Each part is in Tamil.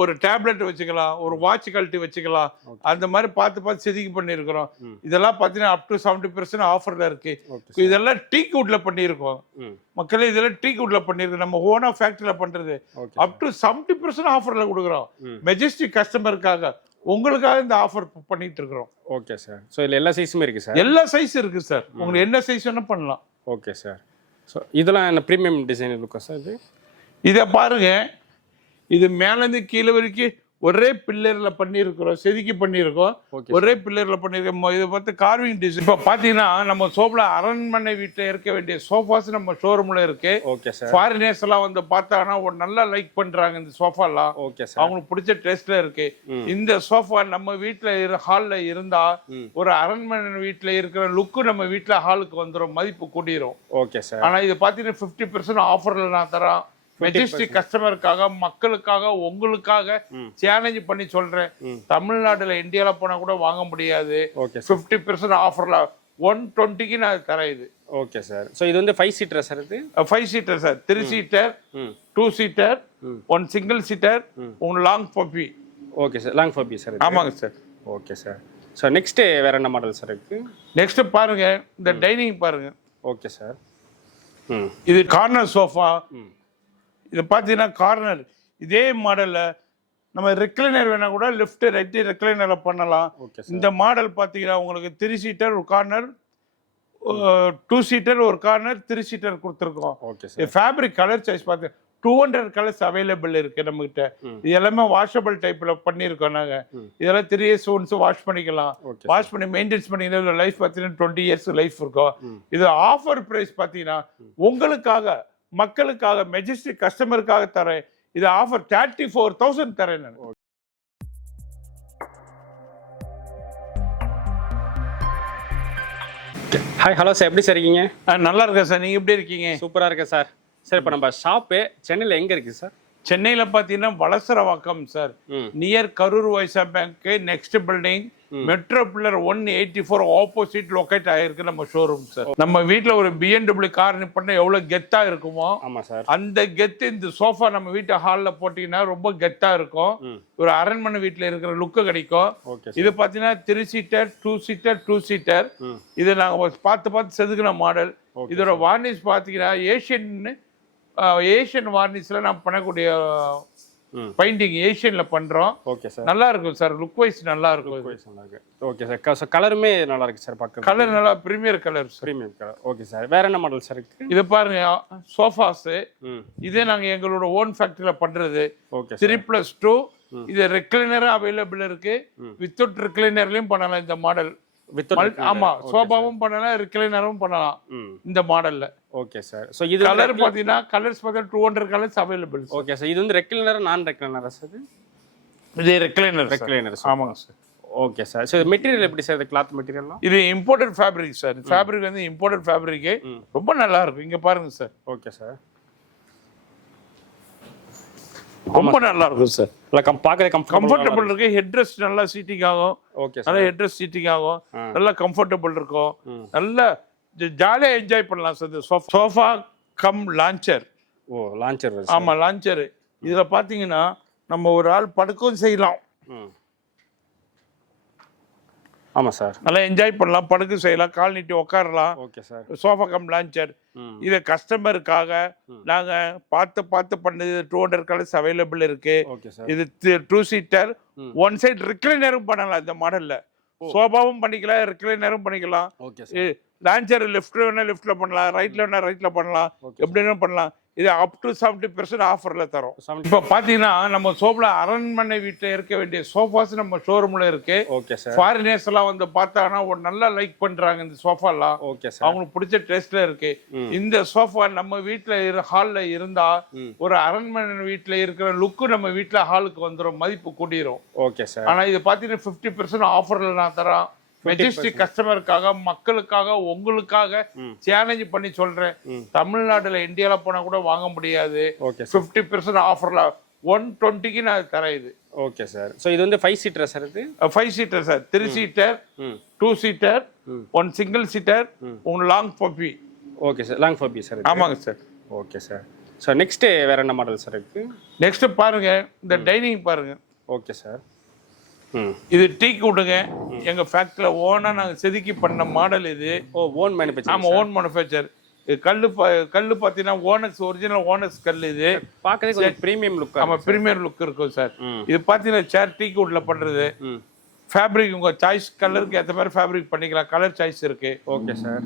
ஒரு டேப்லெட் வச்சுக்கலாம், ஒரு வாட்ச் கழட்டி வச்சுக்கலாம். அந்த மாதிரி பார்த்து செதுக்கி பண்ணியிருக்கிறோம். இதெல்லாம் பார்த்தீங்கன்னா அப் டு 70% ஆஃபர்ல இருக்கு. இதெல்லாம் டீக் வுட்ல பண்ணியிருக்கோம். மக்களே இதெல்லாம் டீக் வுட்ல பண்ணியிருக்கோம். நம்ம ஓனா ஃபேக்டரியில பண்றது. அப் டு 70% ஆஃபர்ல கொடுக்குறோம். மெஜஸ்டிக் கஸ்டமருக்காக உங்களுக்காக இந்த ஆஃபர் பண்ணிட்டு இருக்கிறோம். Okay sir. ஸோ இதில் எல்லா சைஸுமே இருக்குது சார். எல்லா சைஸ் இருக்குது சார். உங்களுக்கு என்ன சைஸ் வேணால் பண்ணலாம். Okay sir. ஸோ இதெல்லாம் என்ன ப்ரீமியம் டிசைன் இருக்கா சார்? இதை பாருங்க, இது மேலேருந்து கீழே வரைக்கும் ஒரே பில்லரில் பண்ணியிருக்கிறோம், செதுக்கி பண்ணியிருக்கோம். ஒரே பில்லரில் பண்ணியிருக்கோம். இதை பார்த்து கார்விங் டிசைன். இப்போ பார்த்தீங்கன்னா நம்ம சோஃபால அரண்மனை வீட்டில் இருக்க வேண்டிய சோஃபாஸ் நம்ம ஷோரூமில் இருக்கு. Okay sir. ஃபாரினர்ஸ் எல்லாம் வந்து பார்த்தாங்கன்னா ஒரு நல்லா லைக் பண்றாங்க இந்த சோஃபாலாம். Okay sir. அவங்களுக்கு பிடிச்ச டேஸ்ட்ல இருக்கு. இந்த சோஃபா நம்ம வீட்டில் ஹாலில் இருந்தா ஒரு அரண்மனை வீட்டில் இருக்கிற லுக்கு நம்ம வீட்டில் ஹாலுக்கு வந்துடும், மதிப்பு கூட்டிடும். Okay sir. ஆனால் இது பார்த்தீங்கன்னா 50% ஆஃபரில் நான் தரேன். மெஜஸ்டிக் கஸ்டமருக்காக, மக்களுக்காக, உங்களுக்காக சேலஞ்ச் பண்ணி சொல்றேன். தமிழ்நாடுல இந்தியால போனா கூட வாங்க முடியாது. 50% ஆஃபர்ல 120க்கு நான் தரேன் இது. Okay sir. ஸோ இது வந்து 5 சீட்டர் சார்? இது 5 seater sir. 3 seater, 2 seater, 1 single seater, one long puppy. Okay sir. Long puppy sir. ஆமாங்க sir. Okay sir. So next வேற என்ன மாடல் சார் இருக்கு? நெக்ஸ்ட் பாருங்க, இந்த டைனிங் பாருங்க. Okay sir. இது கார்னர் சோஃபா. இது பார்த்தீங்கன்னா கார்னர் இதே மாடலில் நம்ம ரெக்லைனர் வேணா கூட லெஃப்ட் ரைட்டு ரெக்லைனரில் பண்ணலாம். இந்த மாடல் பார்த்தீங்கன்னா உங்களுக்கு 3 சீட்டர் ஒரு கார்னர், 2 சீட்டர் ஒரு கார்னர், 3 சீட்டர் கொடுத்துருக்கோம். ஃபேப்ரிக் கலர் சாய்ஸ் பார்த்து 200 கலர்ஸ் அவைலபிள் இருக்கு நம்மகிட்ட. இது எல்லாமே வாஷபிள் டைப்ல பண்ணியிருக்கோம் நாங்கள். இதெல்லாம் 3 இயர்ஸ் ஒன்ஸ் வாஷ் பண்ணிக்கலாம். வாஷ் பண்ணி மெயின்டைன்ஸ் பண்ணிங்கன்னா லைஃப் பார்த்தீங்கன்னா 20 இயர்ஸ் லைஃப் இருக்கும். இது ஆஃபர் ப்ரைஸ் பார்த்தீங்கன்னா உங்களுக்காக, மக்களுக்காக, மெஜஸ்டிக் கஸ்டமருக்காக தரேன். இது ஆஃபர் 34,000 தரேன் நான். ஹாய், ஹலோ சார், எப்படி சார் இருக்கீங்க? நல்லா இருக்கேன் சார். நீங்கள் எப்படி இருக்கீங்க? சூப்பராக இருக்கேன் சார். சார் இப்போ நம்ம ஷாப்பு சென்னையில் எங்கே இருக்குது சார்? சென்னையில் பார்த்தீங்கன்னா Valasaravakkam sir, near Karur Vysya bank, next building, metro pillar 184 opposite locate ஆகிருக்கு நம்ம ஷோரூம் சார். நம்ம வீட்டில் ஒரு BMW கார் பண்ண எவ்வளோ கெத்தாக இருக்குமோ, ஆமாம் சார், அந்த கெத்து இந்த சோஃபா நம்ம வீட்டு ஹாலில் போட்டிங்கன்னா ரொம்ப கெத்தாக இருக்கும். ஒரு அரண்மனை வீட்டில் இருக்கிற லுக்கு கிடைக்கும். இது பார்த்தீங்கன்னா 3 சீட்டர், 2 சீட்டர், 2 சீட்டர். இது நாங்கள் பார்த்து செதுக்கின மாடல். இதோட வார்னிஷ் பார்த்தீங்கன்னா ஏஷியன் வார்னிஷ்ல நம்ம பண்ணக்கூடிய பெயிண்டிங் ஏஷியன்ல பண்றோம். Okay sir. நல்லா இருக்கும் சார். லுக் வைஸ் நல்லா இருக்கும். Okay sir. கலருமே நல்லா இருக்கு சார். பார்க்க கலர் நல்லா premier colour. Premium colour. Okay sir. வேற என்ன மாடல் சார் இருக்கு? இது பாருங்க, சோஃபாஸ். இதே நாங்க எங்களோட ஓன் ஃபேக்டரியில பண்றது. ஓகே. 3+2 இது ரெக்லைனர் அவைலபிள் இருக்கு. வித்தவுட் ரெக்லைனர்லயும் பண்ணலாம் இந்த மாடல். ஆமா, சோஃபாவும் பண்ணலாம், ரெக்லைனரும் பண்ணலாம் இந்த மாடல்ல. Okay sir. சோ இது கலர் பாத்தீங்கன்னா கலர்ஸ் பார்த்தா 200 கலர்ஸ் அவைலபிள். Okay sir. இது வந்து ரெக்லைனர், நான் ரெக்லைனரா சார்? இது ரெக்லைனர். ஆமாங்க sir. Okay sir. So material எப்படி சார்? இது கிளாத் மெட்டீரியல்லாம் இது இம்போர்ட்டட் ஃபேப்ரிக் சார். ஃபேப்ரிக் வந்து இம்போர்ட்டட் ஃபேப்ரிக், ரொம்ப நல்லா இருக்கும். இங்க பாருங்க சார். Okay sir. ரொம்ப நல்லா இருக்கும் சார். பார்க்கவே கம்ஃபர்டபுள் இருக்கு. ஹெட் ரெஸ்ட் நல்லா சீட்டிங் ஆகும். Okay sir. நல்லா ஹெட் ரெஸ்ட் சீட்டிங் ஆகும். நல்லா கம்ஃபர்டபுள் இருக்கும். நல்லா ஜாலியா என்ஜாய் பண்ணலாம் சார். Sofa cum lounger. ஓ, லான்ச்சர். ஆமா, லான்ச்சர். இதுல பாத்தீங்கன்னா நம்ம ஒரு ஆள் படுக்கவும் செய்யலாம். ஆமா சார். நல்லா என்ஜாய் பண்ணலாம், படுக்க செய்யலாம், கால் நீட்டி உட்காரலாம். Okay sir. Sofa cum launcher. இது கஸ்டமருக்காக நாங்க பார்த்து பண்ணது. 200 கலர்ஸ் அவைலபிள் இருக்கு. இது 2 சீட்டர், 1 சைடு ரெக்லைனரும் பண்ணலாம் இந்த மாடல்ல. சோஃபாவும் பண்ணிக்கலாம், ரெக்லைனரும் பண்ணிக்கலாம். லான்ச்சர் லெஃப்ட் வேணா லெஃப்ட்ல பண்ணலாம், ரைட்ல வேணா ரைட்ல பண்ணலாம், எப்படின்னு பண்ணலாம். இது அப் டு 70% ஆஃபர்ல தரும். இப்போ பாத்தீங்கன்னா நம்ம சோஃபால அரண்மனை வீட்டில் இருக்க வேண்டிய சோஃபாஸ் நம்ம ஷோரூம்ல இருக்கு. Okay sir. ஃபாரினர்ஸ் எல்லாம் வந்து பார்த்தாங்கன்னா ஒரு நல்லா லைக் பண்றாங்க இந்த சோஃபாலாம். Okay sir. அவங்களுக்கு பிடிச்ச டேஸ்ட்ல இருக்கு. இந்த சோஃபா நம்ம வீட்டில் ஹாலில் இருந்தா ஒரு அரண்மனை வீட்டில் இருக்கிற லுக்கு நம்ம வீட்டில் ஹாலுக்கு வந்துடும், மதிப்பு கூட்டிடும். Okay sir. ஆனா இது பாத்தீங்கன்னா 50% ஆஃபர்ல நான் தரேன். மெஜஸ்டிக் கஸ்டமருக்காக, மக்களுக்காக, உங்களுக்காக சேலஞ்ச் பண்ணி சொல்றேன். தமிழ்நாடுல இந்தியால போனா கூட வாங்க முடியாது. 50% ஆஃபர்ல 120க்கு நான் தரேன் இது. Okay sir. சோ இது வந்து 5 சீட்டர் சார்? இது 5 seater sir. 3 seater, 2 seater, 1 single seater, one long puppy. Okay sir. Long puppy sir. ஆமாங்க sir. Okay sir. Sir next வேற என்ன மாடல் சார் இருக்கு? நெக்ஸ்ட் பாருங்க, இந்த டைனிங் பாருங்க. Okay sir. இது டீக் வுட்டுங்க. எங்க ஃபேக்டரியில் ஓனா நாங்கள் செதுக்கி பண்ண மாடல் இது. Own manufacture. ஆமாம், ஓன் மேனுஃபேக்சர். இது கல் பார்த்தீங்கன்னா ஓனக்ஸ், ஒரிஜினல் ஓனக்ஸ் கல் இது. பார்க்கறதுக்கு கொஞ்சம் பிரீமியம் லுக். ஆமாம், பிரீமியம் லுக் இருக்கும் சார். இது பார்த்தீங்கன்னா சேர் டீக் வுட்டில் பண்ணுறது. ஃபேப்ரிக் உங்கள் சாய்ஸ், கலருக்கு ஏற்ற மாதிரி ஃபேப்ரிக் பண்ணிக்கலாம், கலர் சாய்ஸ் இருக்கு. Okay sir.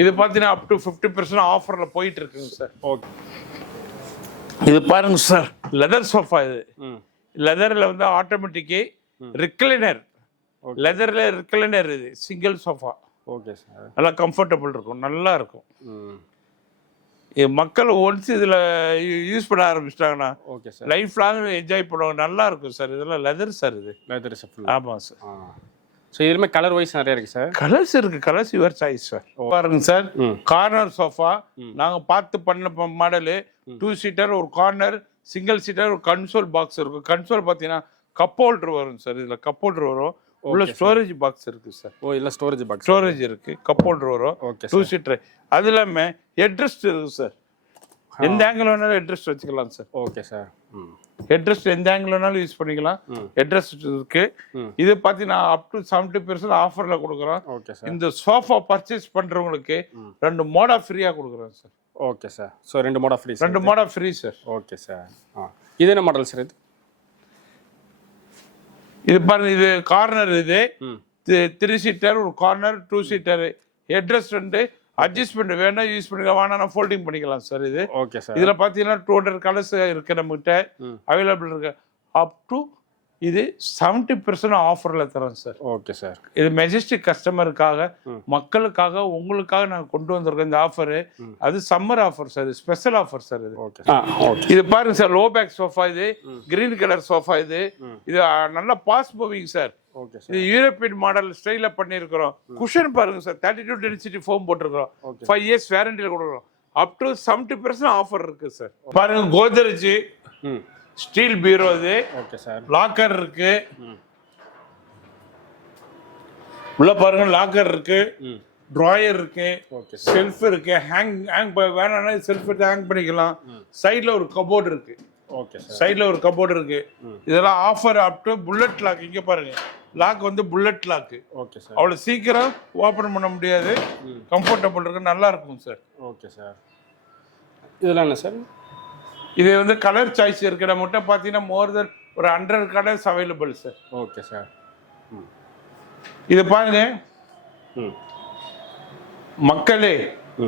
இது பார்த்தீங்கன்னா அப் டு 50% ஆஃபரில் போயிட்டு இருக்குங்க சார். ஓகே. இது பாருங்க சார், லெதர் சோஃபா. இது லெதரில் வந்து ஆட்டோமேட்டிக்கு ரிக்ளைனர், லெதரில் ரிக்ளைனர். இது சிங்கிள் சோஃபா. Okay sir. நல்லா கம்ஃபர்டபுள் இருக்கும், நல்லா இருக்கும். மக்கள் ஒன்ஸ் இதில் யூஸ் பண்ண ஆரம்பிச்சிட்டாங்கன்னா okay sir, life long enjoy பண்ணுவாங்க. நல்லா இருக்கும் சார். இதெல்லாம் லெதர் சார். இது லெதர் சார். ஆமாம் சார். ஸோ இதுவுமே கலர் வைஸ் நிறைய இருக்கு சார். கலர்ஸ் இருக்கு, கலர்ஸ் யுவர் சாய்ஸ் சார். பாருங்க சார், கார்னர் சோஃபா நாங்கள் பார்த்து பண்ண மாடலு. 2 சீட்டர், ஒரு கார்னர், சிங்கிள் சீட்டர், ஒரு கன்சோல் பாக்ஸ் இருக்கும். கன்சோல் பார்த்தீங்கன்னா கப் ஹோல்டர் வரும் சார். இதில் கப் ஹோல்டர் வரும், உள்ள ஸ்டோரேஜ் பாக்ஸ் இருக்கு சார். இல்லை ஸ்டோரேஜ் பாக்ஸ், ஸ்டோரேஜ் இருக்கு, கப் ஹோல்டர் வரும். 2 சீட்டர். அது இல்லாமல் ஹெட்ரெஸ்ட் இருக்கு சார். எந்த ஆங்கிள் வேணாலும் ஹெட்ரெஸ்ட் வச்சுக்கலாம் சார். Okay sir. ஹெட்ரெஸ்ட் எந்த ஆங்கிள் வேணாலும் யூஸ் பண்ணிக்கலாம். ஹெட்ரெஸ்ட் இருக்கு. இது பார்த்தீங்கன்னா அப் டு 70% ஆஃபரில் கொடுக்குறோம். Okay sir. இந்த சோஃபா பர்ச்சேஸ் பண்ணுறவங்களுக்கு 2 மோடா ஃப்ரீயாக கொடுக்குறோம் சார். Okay sir. ஸோ 2 மோடா ஃப்ரீ. 2 மோடா ஃப்ரீ சார். Okay sir. இது என்ன மாடல் சார்? இது பாருங்க, இது கார்னர். இது 3 சீட்டர், ஒரு கார்னர், 2 சீட்டர். ஹெட்ரெஸ்ட் வந்து அட்ஜஸ்ட்மெண்ட் வேணா யூஸ் பண்ணிக்கலாம், வேணா ஃபோல்டிங் பண்ணிக்கலாம் சார். இது ஓகே சார். இதில் பார்த்தீங்கன்னா 200 கலர்ஸ் இருக்கு நம்மகிட்ட, அவைலபிள் இருக்கு. அப் டு இது 70% ஆஃபரில் தரோம் சார். Okay sir. இது மெஜஸ்டிக் கஸ்டமருக்காக, மக்களுக்காக, உங்களுக்காக நாங்கள் கொண்டு வந்திருக்கோம் இந்த ஆஃபரு. அது சம்மர் ஆஃபர் சார், இது ஸ்பெஷல் ஆஃபர் சார். இது இது பாருங்க சார், லோ பேக் சோஃபா. இது கிரீன் கலர் சோஃபா. இது நல்லா பாஸ் மூவிங் சார். இது யூரோப்பியன் மாடல் ஸ்டைல பண்ணியிருக்கிறோம். குஷன் பாருங்க சார், 32 டென்சிட்டி ஃபோம் போட்டிருக்கிறோம். 5 இயர்ஸ் வேரண்டியில் கொடுக்குறோம். அப் டு 70% ஆஃபர் இருக்கு சார். பாருங்க, கோத்ரெஜ் ஸ்டீல் பீரோ. இது ஓகே சார். லாக்கர் இருக்கு, உள்ள பாருங்க லாக்கர் இருக்கு, ட்ராயர் இருக்கு, செல்ஃப் இருக்கு. ஹேங் வேணாம்னா செல்ஃப் எடுத்து ஹேங் பண்ணிக்கலாம். சைடில் ஒரு கபோர்டு இருக்கு. Okay sir. சைடில் ஒரு கபோர்டு இருக்கு. இதெல்லாம் offer up to bullet lock. இங்கே பாருங்க, லாக் வந்து புல்லட் லாக்கு. Okay sir. அவ்வளோ சீக்கிரம் ஓப்பன் பண்ண முடியாது, கம்ஃபர்டபுள் இருக்கு, நல்லா இருக்கும் சார். Okay sir. இதெல்லாம் என்ன சார்? இது வந்து கலர் சாய்ஸ் இருக்கு. நம்மகிட்ட பார்த்தீங்கன்னா மோர் தென் ஒரு 100 colours available sir. Okay sir. இது பாருங்க மக்களே,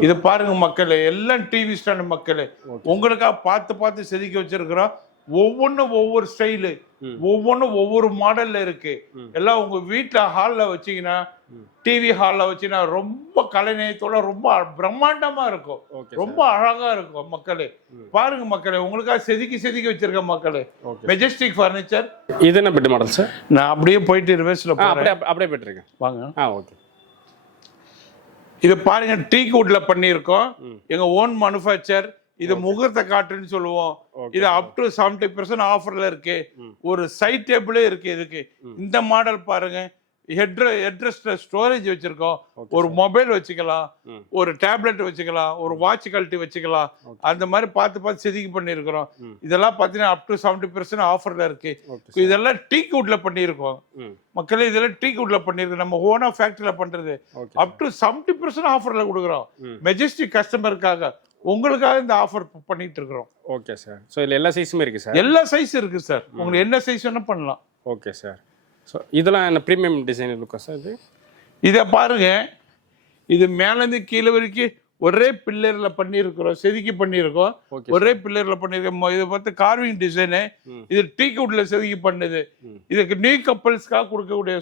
இது பாருங்க மக்களே, எல்லாம் டிவி ஸ்டாண்ட் மக்களே, உங்களுக்காக பார்த்து பார்த்து செதுக்கி வச்சிருக்கிறோம். ஒவ்வொன்றும் ஒவ்வொரு ஸ்டைலு, ஒவ்வொன்றும் ஒவ்வொரு மாடல்ல இருக்கு. எல்லாம் உங்க வீட்டில் ஹாலில் வச்சீங்கன்னா, டிவி ஹாலில் வச்சீங்கன்னா ரொம்ப கலைநயத்தோட ரொம்ப பிரம்மாண்டமா இருக்கும், ரொம்ப அழகா இருக்கும் மக்களே. பாருங்க மக்களே, உங்களுக்காக செதுக்கி செதுக்கி வச்சிருக்க மக்களே. Majestic furniture. இது என்ன பெட் மாடல் சார்? நான் அப்படியே போயிட்டு ரிவர்ஸ்ல அப்படியே போயிட்டுருக்கேன். வாங்க. ஓகே. இது பாருங்க, டீக் வுட்ல பண்ணியிருக்கோம், எங்க ஓன் மேனுஃபேக்சர். இது முகூர்த்த காட்டுன்னு சொல்லுவோம். இது அப் டு 70% ஆஃபர்ல இருக்கு. ஒரு சைட் டேபிளே இருக்கு இதுக்கு. இந்த மாடல் பாருங்க, ஹெட்ரெஸ்ட்ல ஸ்டோரேஜ் வச்சிருக்கோம். ஒரு மொபைல் வச்சுக்கலாம், ஒரு டேப்லெட் வச்சுக்கலாம், ஒரு வாட்ச் கழட்டி வச்சுக்கலாம். அந்த மாதிரி பார்த்து பார்த்து செதுக்கி பண்ணியிருக்கிறோம். இதெல்லாம் பார்த்தீங்கன்னா அப் டு 70% ஆஃபர்ல இருக்கு. இதெல்லாம் டீக் வுட்ல பண்ணியிருக்கோம் மக்களே. இதெல்லாம் டீக் வுட்ல பண்ணியிருக்கோம், நம்ம ஓனா ஃபேக்டரியில பண்றது. அப் டு 70% ஆஃபர்ல கொடுக்குறோம் மெஜஸ்டிக் கஸ்டமருக்காக, உங்களுக்காக இந்த ஆஃபர் பண்ணிட்டு இருக்கிறோம். Okay sir. ஸோ இதில் எல்லா சைஸுமே இருக்குது சார்? எல்லா சைஸ் இருக்குது சார், உங்களுக்கு என்ன சைஸ் வேணால் பண்ணலாம். Okay sir. ஸோ இதெல்லாம் என்ன ப்ரீமியம் டிசைன் இருக்கா சார்? இதை பாருங்க, இது மேலேருந்து கீழே வரைக்கும் ஒரே பில்லரில் பண்ணியிருக்கிறோம், செதுக்கி பண்ணியிருக்கோம். ஒரே பில்லரில் பண்ணியிருக்கோம். இதை பார்த்து கார்விங் டிசைனு. இது டீக் வுட்ல செதுக்கி பண்ணுது. இதுக்கு நியூ கப்பல்ஸ்க்காக கொடுக்கக்கூடிய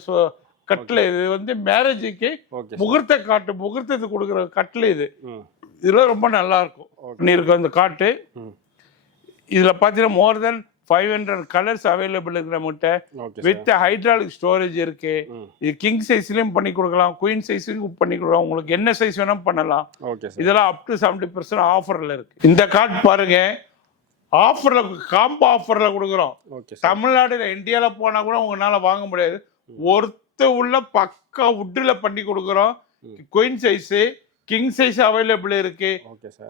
கட்டில். இது வந்து மேரேஜுக்கு முகூர்த்தத்துக்கு கொடுக்குற கட்டில். இது இதெல்லாம் ரொம்ப நல்லா இருக்கும் பண்ணியிருக்கோம் இந்த காட்டு. இதில் பார்த்தீங்கன்னா மோர் தென் 500 கலர்ஸ் அவைலபிள் இருக்கு நம்மகிட்ட. வித் ஹைட்ராலிக் ஸ்டோரேஜ் இருக்கு. இது கிங் சைஸ்லயும் பண்ணி கொடுக்கலாம், குயின் சைஸ்லயும் பண்ணி கொடுக்கலாம். உங்களுக்கு என்ன சைஸ் வேணும் பண்ணலாம். இதெல்லாம் அப் டு 70% ஆஃபர்ல இருக்கு. இந்த கார்டு பாருங்க, ஆஃபர்ல காம்போ ஆஃபர்ல கொடுக்குறோம். தமிழ்நாடுல இந்தியாவில் போனா கூட உங்களால வாங்க முடியாது. ஒருத்த உள்ள பக்கா உட்ல பண்ணி கொடுக்குறோம். Queen size, king size available இருக்கு. Okay sir.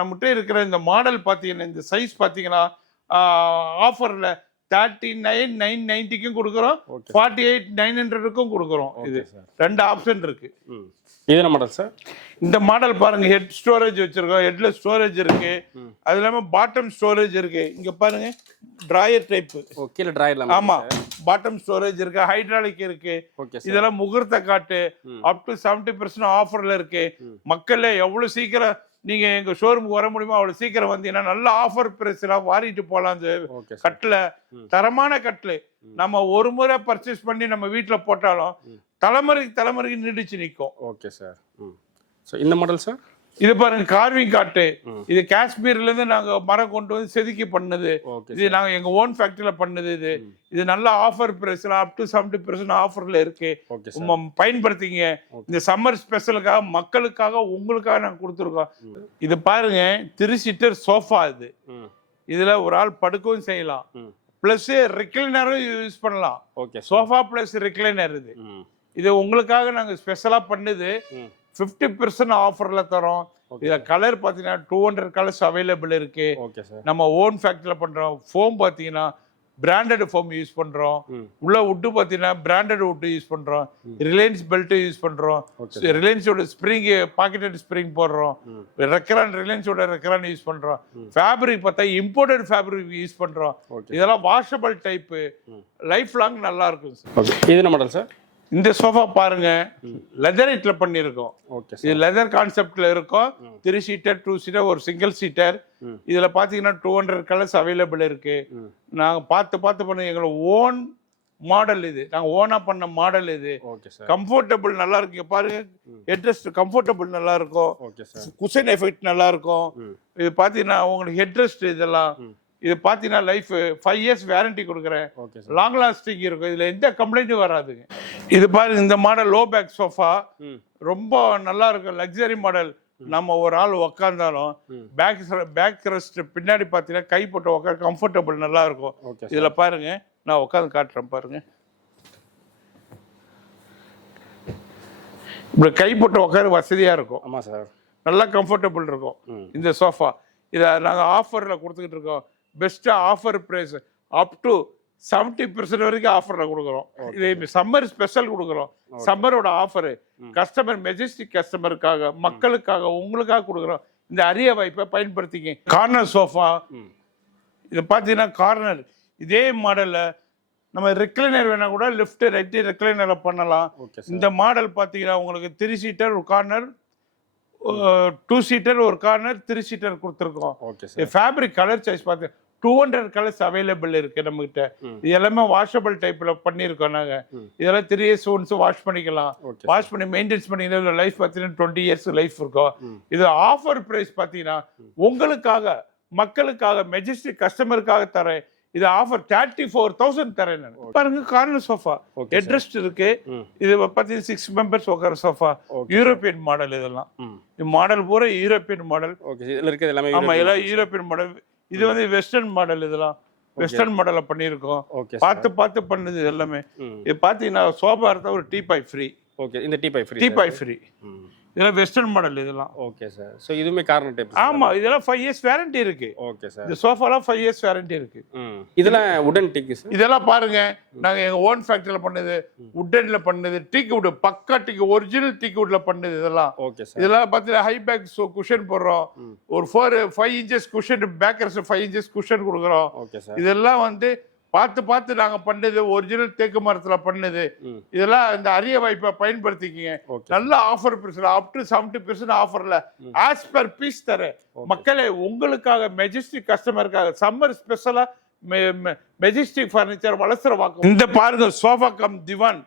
நம்மகிட்ட இருக்கிற இந்த மாடல் பார்த்தீங்கன்னா, இந்த சைஸ் பார்த்தீங்கன்னா ஆஃபர்ல 39,990க்கும் கொடுக்குறோம், 48,900க்கும் கொடுக்குறோம். இது ரெண்டு ஆப்ஷன் இருக்கு. இது என்ன மாடல் சார்? இந்த மாடல் பாருங்க, ஹெட் ஸ்டோரேஜ் வச்சிருக்கோம், ஹெட்ல ஸ்டோரேஜ் இருக்கு, அது இல்லாம பாட்டம் ஸ்டோரேஜ் இருக்கு. இங்க பாருங்க டிராயர் டைப். கீழே டிராயர். ஆமா, பாட்டம் ஸ்டோரேஜ் இருக்கு, ஹைட்ராலிக் இருக்கு. இதெல்லாம் முகூர்த்த காட்டு அப் டு 70% ஆஃபர்ல இருக்கு. மக்கள்ல எவ்வளவு சீக்கிரம் நீங்க எங்க ஷோரூமுக்கு வர முடியுமோ அவ்வளவு சீக்கிரம் வந்தீங்கன்னா நல்ல ஆஃபர் பிரைஸ்ல வாரிட்டு போலாம். அந்த கட்டில தரமான கட்டில் நம்ம ஒரு முறை பர்ச்சேஸ் பண்ணி நம்ம வீட்டுல போட்டாலும் தலைமுறைக்கு நீடிச்சு நிற்கும். Okay sir. இந்த மாடல் சார், இது பாருங்க கார்விங் காட்டு. இது காஷ்மீர்ல இருந்து நாங்க மரம் கொண்டு வந்து செதுக்கி பண்ணது. இது நாங்க எங்க ஓன் ஃபேக்டரியில பண்ணது. இது நல்ல ஆஃபர் பிரைஸ்ல அப் டு 70% ஆஃபர்ல இருக்கு. பயன்படுத்திங்க. இந்த சம்மர் ஸ்பெஷலுக்காக மக்களுக்காக உங்களுக்காக நாங்க கொடுத்துருக்கோம். இது பாருங்க 3 சீட்டர் சோஃபா. இதுல ஒரு ஆள் படுக்கவும் செய்யலாம், பிளஸ் ரெக்லைனரும் யூஸ் பண்ணலாம். Sofa plus recliner. இது உங்களுக்காக நாங்க ஸ்பெஷலா பண்ணுது. 50% ஆஃபர்ல தரோம். இதுல கலர் பாத்தீங்கன்னா 200 கலர்ஸ் அவைலபிள் இருக்கு. நம்ம ஓன் ஃபேக்டரியில பண்றோம். ஃபோம் பாத்தீங்கன்னா பிராண்டட் ஃபோம் யூஸ் பண்றோம். உள்ள வுட் பாத்தீங்கன்னா பிராண்டட் வுட் யூஸ் பண்றோம். ரிலையன்ஸ் பெல்ட் யூஸ் பண்றோம். ரிலையன்ஸோட ஸ்ப்ரிங் பாக்கெட்டட் ஸ்ப்ரிங் போடுறோம். ரிலையன்ஸோட ரெக்ரான் யூஸ் பண்றோம். ஃபேப்ரிக் பார்த்தா இம்போர்ட்டட் ஃபேப்ரிக் யூஸ் பண்றோம். இதெல்லாம் வாஷபிள் டைப், லைஃப் லாங் நல்லா இருக்கும். இது என்ன மாடல் சார்? இந்த சோஃபா பாருங்க லெதர்ல பண்ணிருக்கோம். இது லெதர் கான்செப்ட்ல இருக்கும். 3 சீட்டர், 2 சீட்டர், ஒரு சிங்கிள் சீட்டர். இதுல பாத்தீங்கன்னா 200 கலர்ஸ் அவைலபிள் இருக்கு. நாங்க பார்த்து பண்ண எங்களோட ஓன் மாடல். இது நாங்க ஓனா பண்ண மாடல். இது கம்ஃபர்டபுள் நல்லா இருக்கு. பாருங்க ஹெட்ரெஸ்ட் கம்ஃபர்டபுள் நல்லா இருக்கும். குஷன் எஃபெக்ட் நல்லா இருக்கும். இது பாத்தீங்கன்னா உங்களுக்கு ஹெட்ரெஸ்ட் இதெல்லாம் இது பாத்தீங்கன்னா லைஃப் 5 இயர்ஸ் வாரண்டி கொடுக்குறேன். லாங் லாஸ்டிங் இருக்கும். இதுல எந்த கம்ப்ளைண்ட்டும் வராதுங்க. இது பாருங்க இந்த மாடல் லோ பேக் சோஃபா ரொம்ப நல்லா இருக்கும். Luxury model. நம்ம ஒரு ஆள் உக்காந்தாலும் பேக் ரெஸ்ட் பின்னாடி பாத்தீங்கன்னா கை போட்டு உட்கார கம்ஃபர்டபுள் நல்லா இருக்கும். இதுல பாருங்க நான் உட்காந்து காட்டுறேன் பாருங்க. இப்படி கை போட்டு உட்கார வசதியா இருக்கும். ஆமா சார், நல்லா கம்ஃபர்டபுள் இருக்கும் இந்த சோஃபா. இதை நாங்கள் ஆஃபர்ல கொடுத்துக்கிட்டு இருக்கோம். Best offer price up to 70% வரைக்கும் ஆஃபர்ல கொடுக்குறோம். இது சம்மர் ஸ்பெஷல் கொடுக்குறோம். சம்மரோட ஆஃபர் கஸ்டமர் மெஜஸ்டிக் கஸ்டமருக்காக மக்களுக்காக உங்களுக்காக கொடுக்குறோம். இந்த அரிய வாய்ப்பை பயன்படுத்திங்க. கார்னர் சோஃபா இது பார்த்தீங்கன்னா கார்னர் இதே மாடல்ல நம்ம ரெக்லைனர் வேணா கூட லெஃப்ட் ரைட் ரெக்லைனர்ல பண்ணலாம். இந்த மாடல் பார்த்தீங்கன்னா உங்களுக்கு 3 சீட்டர் ஒரு கார்னர், 2 சீட்டர் ஒரு கார்னர், 3 சீட்டர் கொடுத்துருக்கோம். ஃபேப்ரிக் கலர் சாய்ஸ் பார்த்து 200 கலர்ஸ் அவைலபிள் இருக்கு நம்ம கிட்ட. இது எல்லாமே வாஷபிள் டைப்ல பண்ணிருக்கோம் நாங்க. இதெல்லாம் 3 இயர்ஸ் ஒன்ஸ் வாஷ் பண்ணிக்கலாம். வாஷ் பண்ணி மெயின்டைன்ஸ் பண்ணிங்கன்னா லைஃப் பார்த்தீங்கன்னா 20 இயர்ஸ் லைஃப் இருக்கும். இது ஆஃபர் பிரைஸ் பார்த்தீங்கன்னா உங்களுக்காக மக்களுக்காக மெஜஸ்டிக் கஸ்டமருக்காக தரேன். இது ஆஃபர் 34,000 தரேன். பாருங்க கார்னர் சோஃபா ஹெட்ரெஸ்ட் இருக்கு. இது பார்த்தீங்கன்னா 6 மெம்பர்ஸ் உட்கார சோஃபா. European model. இதெல்லாம் மாடல் பூரா யூரோப்பியன் மாடல். ஆமா, எல்லாம் யூரோப்பியன் மாடல். இது வந்து வெஸ்டர்ன் மாடல். இதெல்லாம் வெஸ்டர்ன் மாடல்ல பண்ணியிருக்கோம். பார்த்து பண்ணது எல்லாமே. இது பாத்தீங்கன்னா சோஃபா இருந்தா ஒரு டீபாய் ஃப்ரீ. இந்த டீபாய் ஃப்ரீ. இதெல்லாம் வெஸ்டர்ன் மாடல். இதெல்லாம் ஓகே சார். சோ இதுமே கார்னர் டைப். ஆமா, இதெல்லாம் 5 இயர்ஸ் வாரண்டி இருக்கு. Okay sir. இந்த சோஃபாலாம் 5 இயர்ஸ் வாரண்டி இருக்கு. இதெல்லாம் வுடன் டீக் சார். இதெல்லாம் பாருங்க நாங்க எங்க ஓன் ஃபேக்டரியில பண்ணது, வுட்டன்ல பண்ணது, டீக் வுட் பக்கா டீக் ஒரிஜினல் டீக் வுட்ல பண்ணது. இதெல்லாம் ஓகே சார். இதெல்லாம் பாத்தீங்கன்னா ஹை பேக் குஷன் போடுறோம். ஒரு 5 inches cushion, back rest 5 inches cushion கொடுக்குறோம். Okay sir. இதெல்லாம் வந்து பார்த்து நாங்க பண்ணது, ஒரிஜினல் தேக்கு மரத்துல பண்ணது. இதெல்லாம் இந்த அரிய வாய்ப்பை பயன்படுத்திக்கிங்க. நல்ல ஆஃபர் பிரைஸ்ல அப் டு 70% ஆஃபர்ல ஆஸ் பர் பீஸ் தரேன். மக்களே உங்களுக்காக மெஜஸ்டிக் கஸ்டமருக்காக சம்மர் ஸ்பெஷலா மெஜஸ்டிக் பர்னிச்சர் வளசர வாக்கம். இந்த பாருங்க சோஃபா கம் திவான்.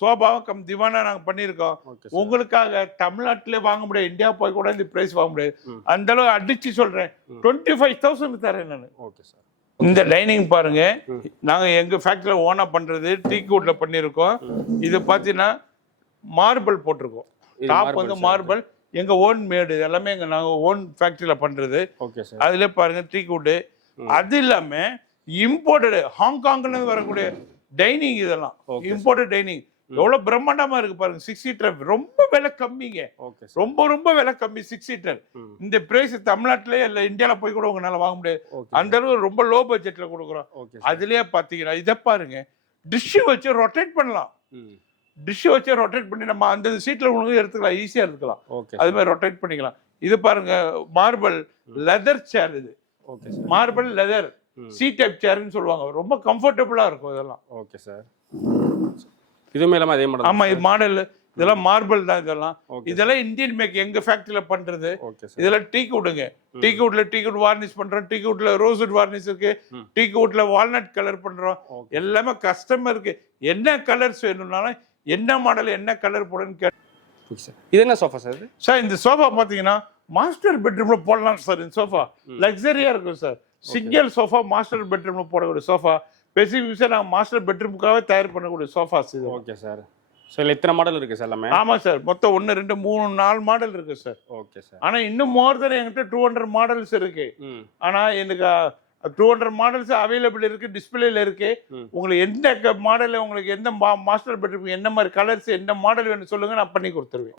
சோஃபாவும் கம் திவானா நாங்க பண்ணிருக்கோம். உங்களுக்காக தமிழ்நாட்டிலே வாங்க முடியாது, இந்தியா போய் கூட இந்த பிரைஸ் வாங்க முடியாது. அந்த அளவு அடிச்சு சொல்றேன். 25,000 தரேன் நான். Okay sir. இந்த டைனிங் பாருங்க நாங்க எங்க ஃபேக்டரியில ஓனா பண்றது, டீக் வுட்ல பண்ணிருக்கோம். இது பாத்தீங்கன்னா மார்பிள் போட்டிருக்கோம். டாப் வந்து மார்பிள் எங்க ஓன் மேடு. எல்லாமே எங்க நாங்க ஓன் ஃபேக்டரியில பண்றது. அதுல பாருங்க டீக் வுட். அது இல்லாம இம்போர்ட்டட் ஹாங்காங்ல இருந்து வரக்கூடிய டைனிங். இதெல்லாம் இம்போர்ட்டட் டைனிங். எவ்வளவு பிரம்மாண்டமா இருக்கு பாருங்க. 6 சீட்டர் ரொம்ப விலை கம்மிங்க. Okay sir. ரொம்ப ரொம்ப விலை கம்மி 6 சீட்டர். இந்த பிரைஸ் தமிழ்நாட்டிலே இல்ல இந்தியால போய் கூட உங்களால வாங்க முடியாது. அந்த அளவு ரொம்ப லோ பட்ஜெட்ல கொடுக்குறோம். அதுலயே பாத்தீங்கன்னா இதை பாருங்க, டிஷ் வச்சு ரொட்டேட் பண்ணலாம். டிஷ் வச்சு ரொட்டேட் பண்ணி நம்ம அந்த சீட்ல உங்களுக்கு எடுத்துக்கலாம், ஈஸியா எடுத்துக்கலாம். அது மாதிரி ரொட்டேட் பண்ணிக்கலாம். இது பாருங்க மார்பிள் லெதர் சேர். இது மார்பிள் லெதர் சி டைப் சேர்னு சொல்லுவாங்க. ரொம்ப கம்ஃபர்டபுளா இருக்கும் இதெல்லாம். Okay sir. இதுமே இல்லாம அதே மாடல். ஆமா, இது மாடல். இதெல்லாம் மார்பிள் தான். இதெல்லாம் இந்தியன் மேக், எங்க ஃபேக்டரியில பண்றது. இதெல்லாம் டீக் வுட்டுங்க. டீக் வுட் வார்னிஷ் பண்றோம். டீக் வுட்ல ரோஸ்வுட் வார்னிஷ் இருக்கு. டீக் வுட்ல வால்நட் கலர் பண்றோம். எல்லாமே கஸ்டமருக்கு என்ன கலர்ஸ் வேணும்னாலும் என்ன மாடல் என்ன கலர் போடுன்னு கேட்டு. இது என்ன சோஃபா சார்? சார் இந்த சோஃபா பாத்தீங்கன்னா மாஸ்டர் பெட்ரூம்ல போடலாம் சார். இந்த சோஃபா லக்ஸரியா இருக்கும் சார். சிங்கிள் சோஃபா மாஸ்டர் பெட்ரூம்ல போடக்கூடிய சோஃபா. ஸ்பெசிஃபிக்கா நாங்கள் மாஸ்டர் பெட்ரூமுக்காக தயார் பண்ணக்கூடிய சோஃபாஸ் இது. Okay sir. ஸோ இதில் எத்தனை மாடல் இருக்கு சார் எல்லாமே? ஆமாம் சார், மொத்தம் 1 2 3 4 மாடல் இருக்கு சார். Okay sir. ஆனால் இன்னும் மோர் தென் என்கிட்ட 200 மாடல்ஸ் இருக்கு. ஆனால் எனக்கு 200 மாடல்ஸ் அவைலபிள் இருக்கு, டிஸ்பிளேல இருக்கு. உங்களுக்கு எந்த மாடல், உங்களுக்கு எந்த மாஸ்டர் பெட்ரூம் என்ன மாதிரி கலர்ஸ் என்ன மாடல் வேணும் சொல்லுங்க, நான் பண்ணி கொடுத்துருவேன்.